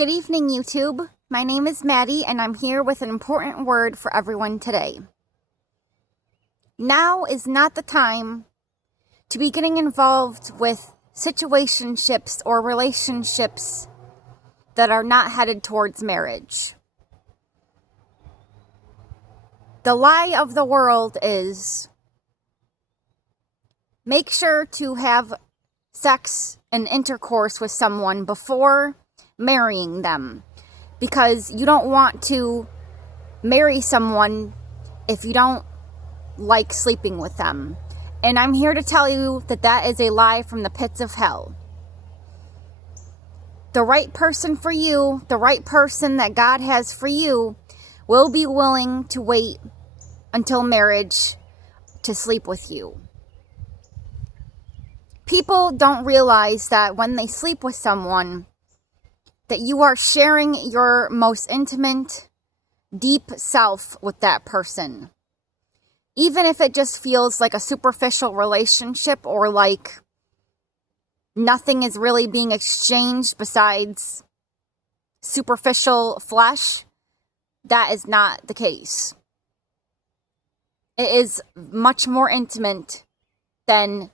Good evening, YouTube. My name is Maddie, and I'm here with an important word for everyone today. Now is not the time to be getting involved with situationships or relationships that are not headed towards marriage. The lie of the world is make sure to have sex and intercourse with someone before marrying them, because you don't want to marry someone if you don't like sleeping with them. And I'm here to tell you that that is a lie from the pits of hell. The right person for you, the right person that God has for you, will be willing to wait until marriage to sleep with you. People don't realize that when they sleep with someone, that you are sharing your most intimate, deep self with that person. Even if it just feels like a superficial relationship or like nothing is really being exchanged besides superficial flesh, that is not the case. It is much more intimate than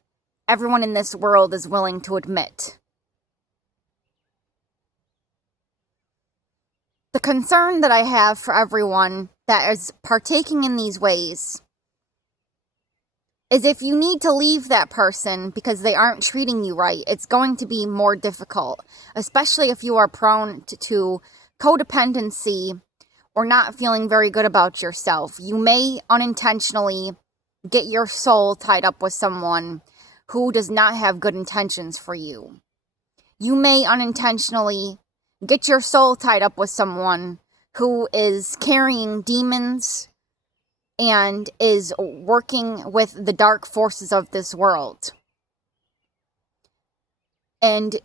everyone in this world is willing to admit. The concern that I have for everyone that is partaking in these ways is if you need to leave that person because they aren't treating you right, it's going to be more difficult, especially if you are prone to codependency or not feeling very good about yourself. You may unintentionally get your soul tied up with someone who does not have good intentions for you. You may unintentionally get your soul tied up with someone who is carrying demons and is working with the dark forces of this world. And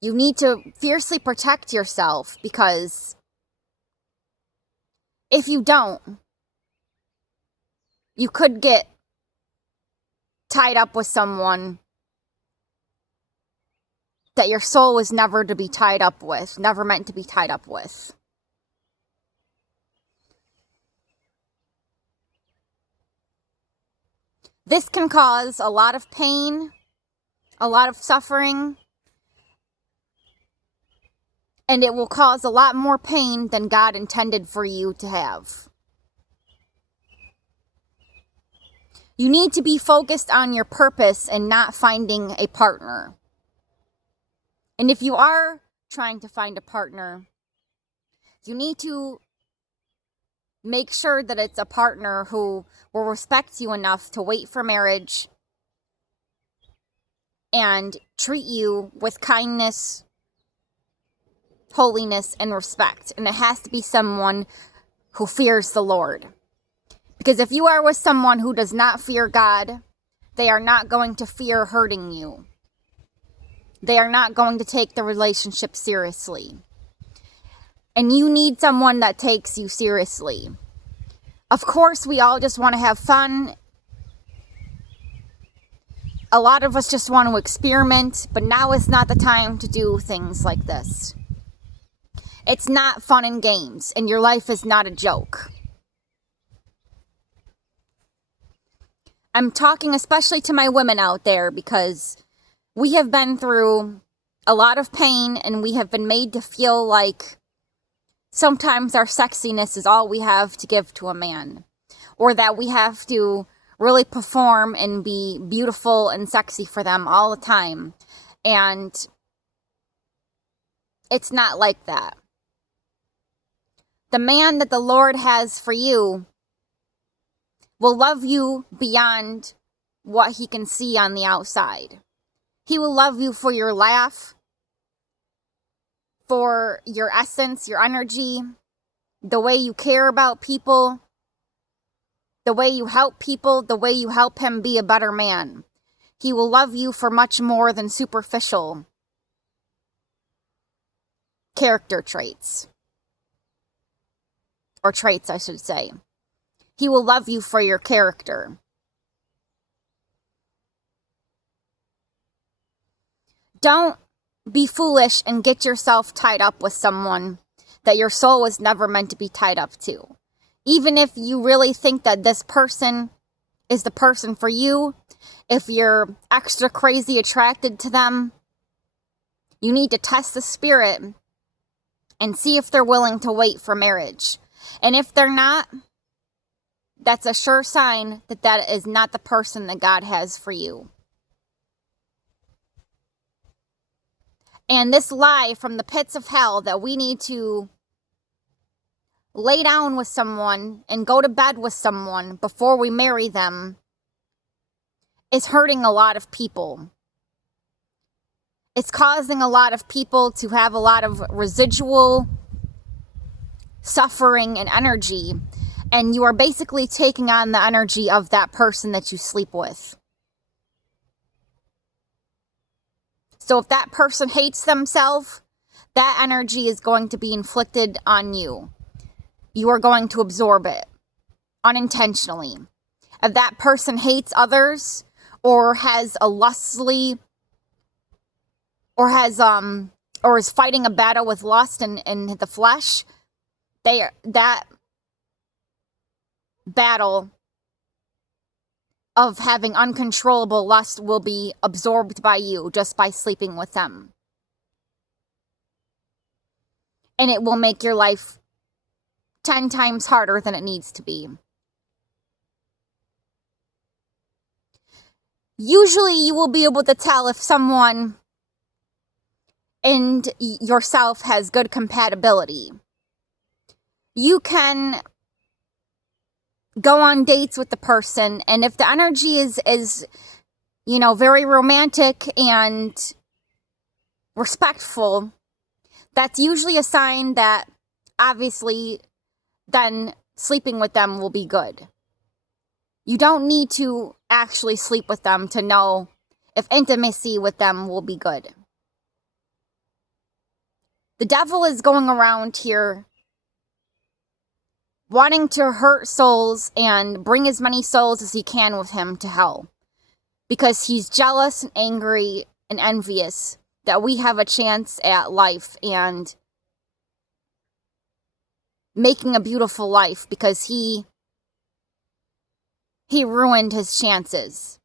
you need to fiercely protect yourself, because if you don't, you could get tied up with someone that your soul was never to be tied up with, never meant to be tied up with. This can cause a lot of pain, a lot of suffering, and it will cause a lot more pain than God intended for you to have. You need to be focused on your purpose and not finding a partner. And if you are trying to find a partner, you need to make sure that it's a partner who will respect you enough to wait for marriage and treat you with kindness, holiness, and respect. And it has to be someone who fears the Lord. Because if you are with someone who does not fear God, they are not going to fear hurting you. They are not going to take the relationship seriously. And you need someone that takes you seriously. Of course, we all just want to have fun. A lot of us just want to experiment, but now is not the time to do things like this. It's not fun and games, and your life is not a joke. I'm talking especially to my women out there, because we have been through a lot of pain, and we have been made to feel like sometimes our sexiness is all we have to give to a man, or that we have to really perform and be beautiful and sexy for them all the time. And it's not like that. The man that the Lord has for you will love you beyond what he can see on the outside. He will love you for your laugh, for your essence, your energy, the way you care about people, the way you help people, the way you help him be a better man. He will love you for much more than superficial character traits. Or traits, I should say. He will love you for your character. Don't be foolish and get yourself tied up with someone that your soul was never meant to be tied up to. Even if you really think that this person is the person for you, if you're extra crazy attracted to them, you need to test the spirit and see if they're willing to wait for marriage. And if they're not, that's a sure sign that that is not the person that God has for you. And this lie from the pits of hell that we need to lay down with someone and go to bed with someone before we marry them is hurting a lot of people. It's causing a lot of people to have a lot of residual suffering and energy, and you are basically taking on the energy of that person that you sleep with. So if that person hates themselves, that energy is going to be inflicted on you. You are going to absorb it unintentionally. If that person hates others or has a lustly or is fighting a battle with lust in the flesh, that battle of having uncontrollable lust will be absorbed by you just by sleeping with them. And it will make your life 10 times harder than it needs to be. Usually you will be able to tell if someone and yourself has good compatibility. You can go on dates with the person, and if the energy is very romantic and respectful, that's usually a sign that obviously then sleeping with them will be good. You don't need to actually sleep with them to know if intimacy with them will be good. The devil is going around here wanting to hurt souls and bring as many souls as he can with him to hell, because he's jealous and angry and envious that we have a chance at life and making a beautiful life, because he ruined his chances.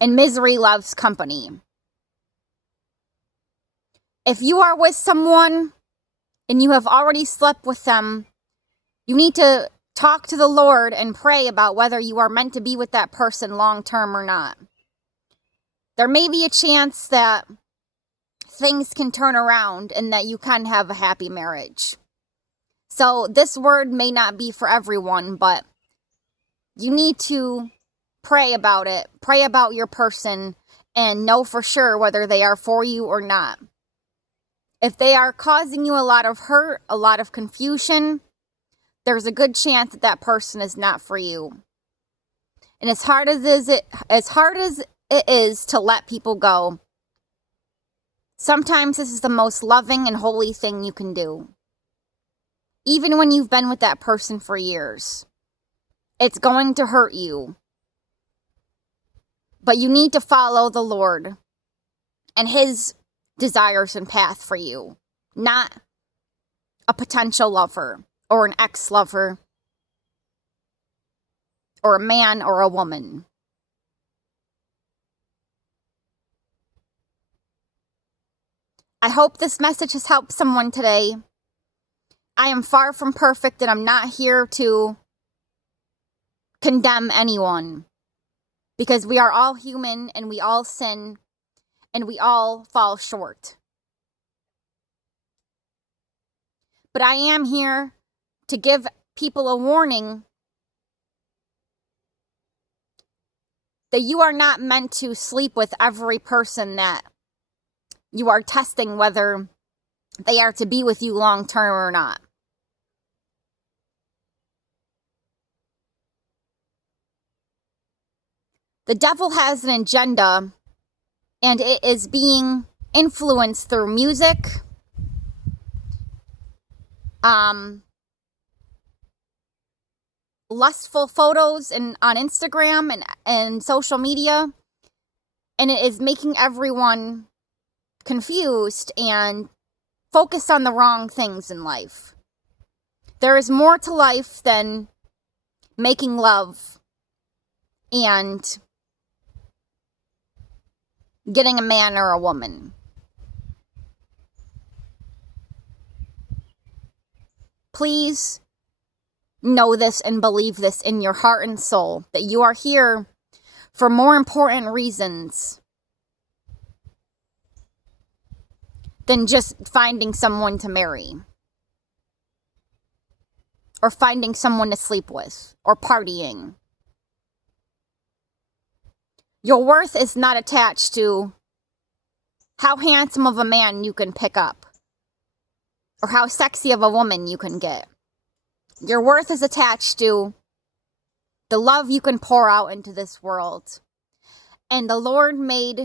And misery loves company. If you are with someone and you have already slept with them, you need to talk to the Lord and pray about whether you are meant to be with that person long term or not. There may be a chance that things can turn around and that you can have a happy marriage. So this word may not be for everyone, but you need to pray about it. Pray about your person and know for sure whether they are for you or not. If they are causing you a lot of hurt, a lot of confusion, there's a good chance that that person is not for you. And as hard as it is to let people go, sometimes this is the most loving and holy thing you can do. Even when you've been with that person for years, it's going to hurt you. But you need to follow the Lord and his desires and path for you, not a potential lover or an ex-lover or a man or a woman. I hope this message has helped someone today. I am far from perfect, and I'm not here to condemn anyone, because we are all human and we all sin and we all fall short. But I am here to give people a warning that you are not meant to sleep with every person that you are testing whether they are to be with you long term or not. The devil has an agenda, and it is being influenced through music, lustful photos on Instagram and social media, And it is making everyone confused and focused on the wrong things in life. There is more to life than making love and getting a man or a woman. Please know this and believe this in your heart and soul, that you are here for more important reasons than just finding someone to marry, or finding someone to sleep with, or partying. Your worth is not attached to how handsome of a man you can pick up, or how sexy of a woman you can get. Your worth is attached to the love you can pour out into this world. And the Lord made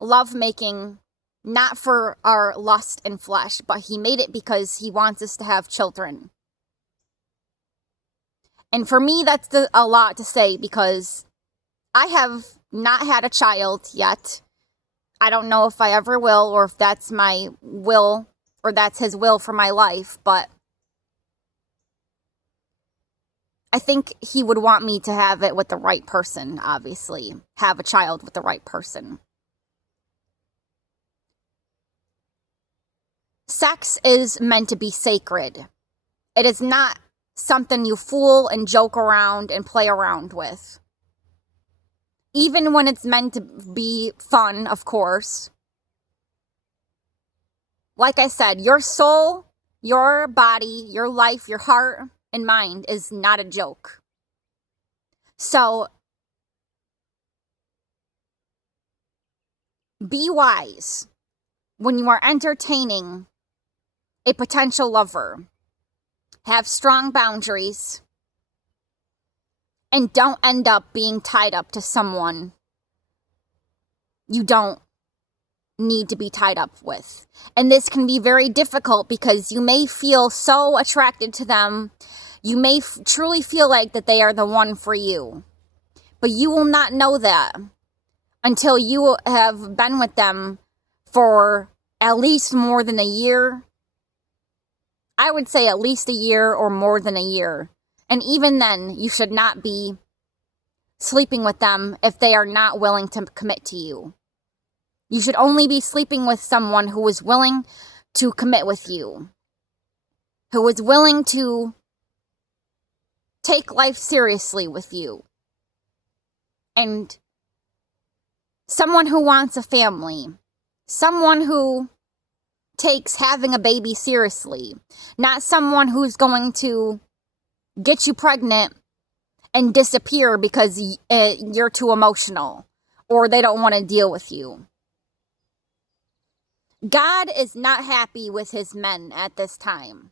lovemaking not for our lust and flesh, but He made it because He wants us to have children. And for me, that's a lot to say, because I have not had a child yet. I don't know if I ever will, or if that's my will, or that's His will for my life, but I think He would want me to have it with the right person, obviously. Have a child with the right person. Sex is meant to be sacred. It is not something you fool and joke around and play around with. Even when it's meant to be fun, of course. Like I said, your soul, your body, your life, your heart and mind is not a joke. So, be wise when you are entertaining a potential lover. Have strong boundaries, and don't end up being tied up to someone you don't need to be tied up with. And this can be very difficult because you may feel so attracted to them. You may truly feel like that they are the one for you. But you will not know that until you have been with them for at least more than a year. I would say at least a year or more than a year. And even then, you should not be sleeping with them if they are not willing to commit to you. You should only be sleeping with someone who is willing to commit with you, who is willing to take life seriously with you, and someone who wants a family, someone who takes having a baby seriously, not someone who's going to get you pregnant and disappear because you're too emotional or they don't want to deal with you. God is not happy with His men at this time.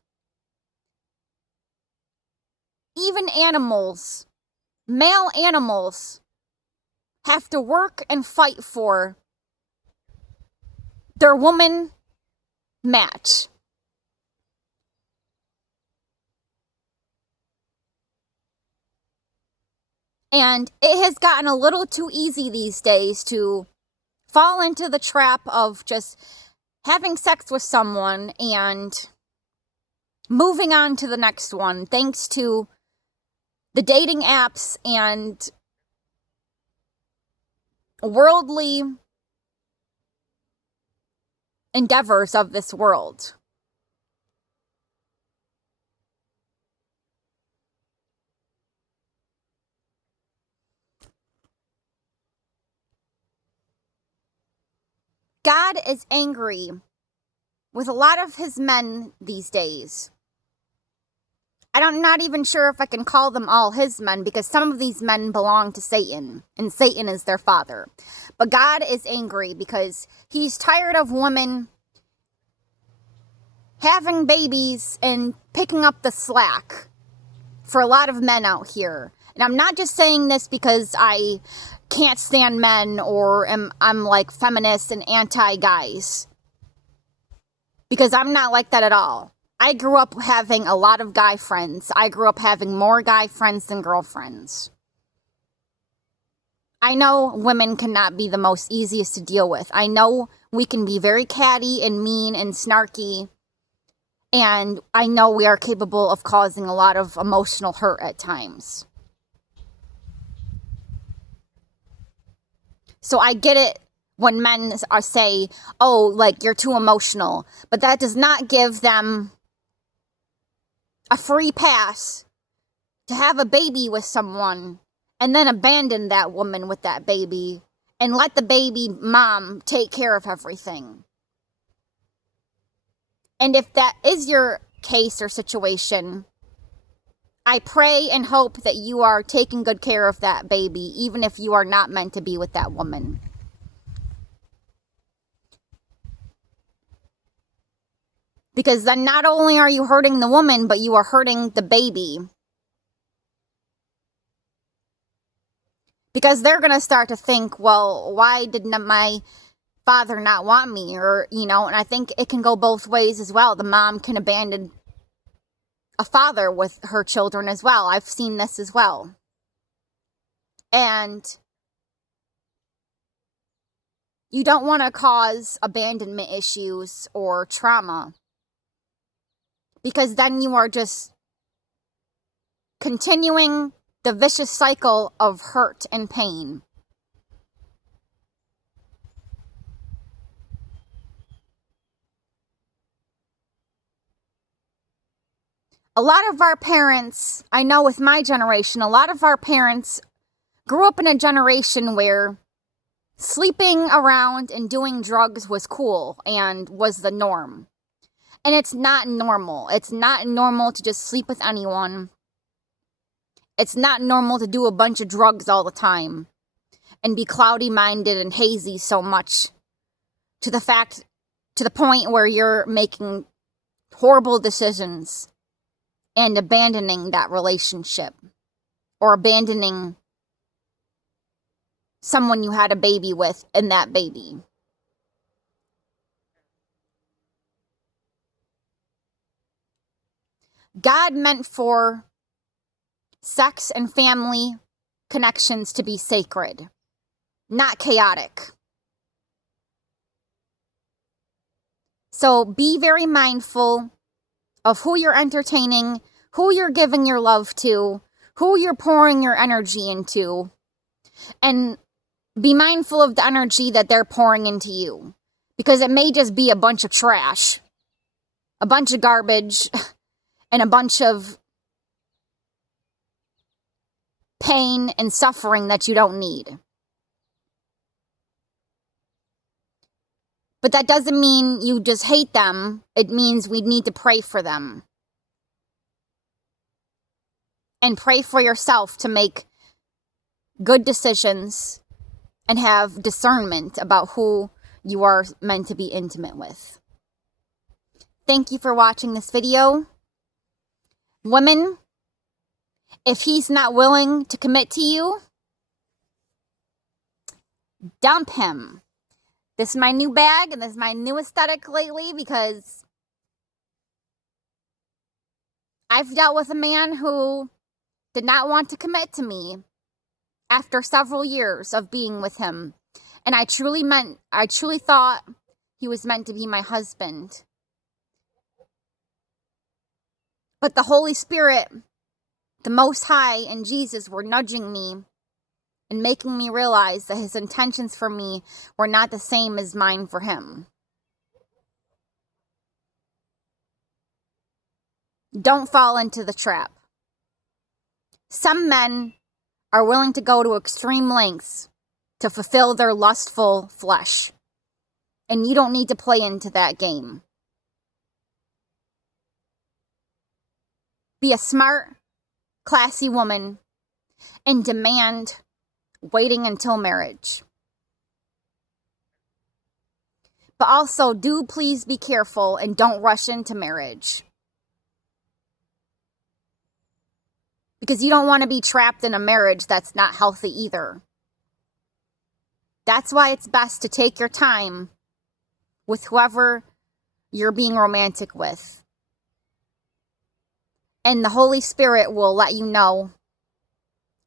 Even animals, male animals, have to work and fight for their woman match. And it has gotten a little too easy these days to fall into the trap of just having sex with someone and moving on to the next one, thanks to the dating apps and worldly endeavors of this world. God is angry with a lot of His men these days. I'm not even sure if I can call them all His men, because some of these men belong to Satan, and Satan is their father. But God is angry because He's tired of women having babies and picking up the slack for a lot of men out here. And I'm not just saying this because I can't stand men or I'm like feminist and anti-guys. Because I'm not like that at all. I grew up having a lot of guy friends. I grew up having more guy friends than girlfriends. I know women cannot be the most easiest to deal with. I know we can be very catty and mean and snarky. And I know we are capable of causing a lot of emotional hurt at times. So I get it when men say, oh, like, you're too emotional. But that does not give them a free pass to have a baby with someone and then abandon that woman with that baby and let the baby mom take care of everything. And if that is your case or situation, I pray and hope that you are taking good care of that baby, even if you are not meant to be with that woman. Because then not only are you hurting the woman, but you are hurting the baby. Because they're going to start to think, well, why did my father not want me? Or, and I think it can go both ways as well. The mom can abandon a father with her children as well. I've seen this as well. And you don't want to cause abandonment issues or trauma, because then you are just continuing the vicious cycle of hurt and pain. A lot of our parents, I know with my generation, a lot of our parents grew up in a generation where sleeping around and doing drugs was cool and was the norm. And it's not normal. It's not normal to just sleep with anyone. It's not normal to do a bunch of drugs all the time and be cloudy-minded and hazy so much to the point where you're making horrible decisions and abandoning that relationship or abandoning someone you had a baby with and that baby. God meant for sex and family connections to be sacred, not chaotic. So be very mindful of who you're entertaining, who you're giving your love to, who you're pouring your energy into, and be mindful of the energy that they're pouring into you, because it may just be a bunch of trash, a bunch of garbage, and a bunch of pain and suffering that you don't need. But that doesn't mean you just hate them. It means we need to pray for them. And pray for yourself to make good decisions and have discernment about who you are meant to be intimate with. Thank you for watching this video. Women, if he's not willing to commit to you, dump him. This is my new bag, and this is my new aesthetic lately, because I've dealt with a man who did not want to commit to me after several years of being with him. And I truly thought he was meant to be my husband. But the Holy Spirit, the Most High, and Jesus were nudging me and making me realize that his intentions for me were not the same as mine for him. Don't fall into the trap. Some men are willing to go to extreme lengths to fulfill their lustful flesh, and you don't need to play into that game. Be a smart, classy woman and demand waiting until marriage. But also, do please be careful and don't rush into marriage, because you don't want to be trapped in a marriage that's not healthy either. That's why it's best to take your time with whoever you're being romantic with. And the Holy Spirit will let you know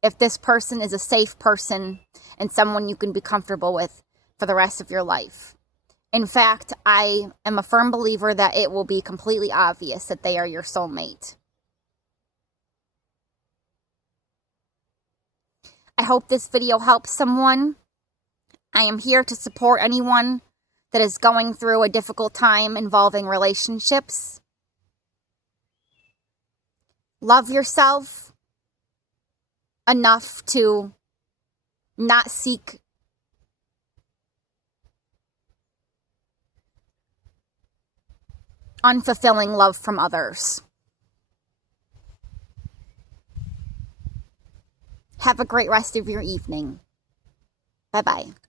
if this person is a safe person and someone you can be comfortable with for the rest of your life. In fact, I am a firm believer that it will be completely obvious that they are your soulmate. I hope this video helps someone. I am here to support anyone that is going through a difficult time involving relationships. Love yourself enough to not seek unfulfilling love from others. Have a great rest of your evening. Bye-bye.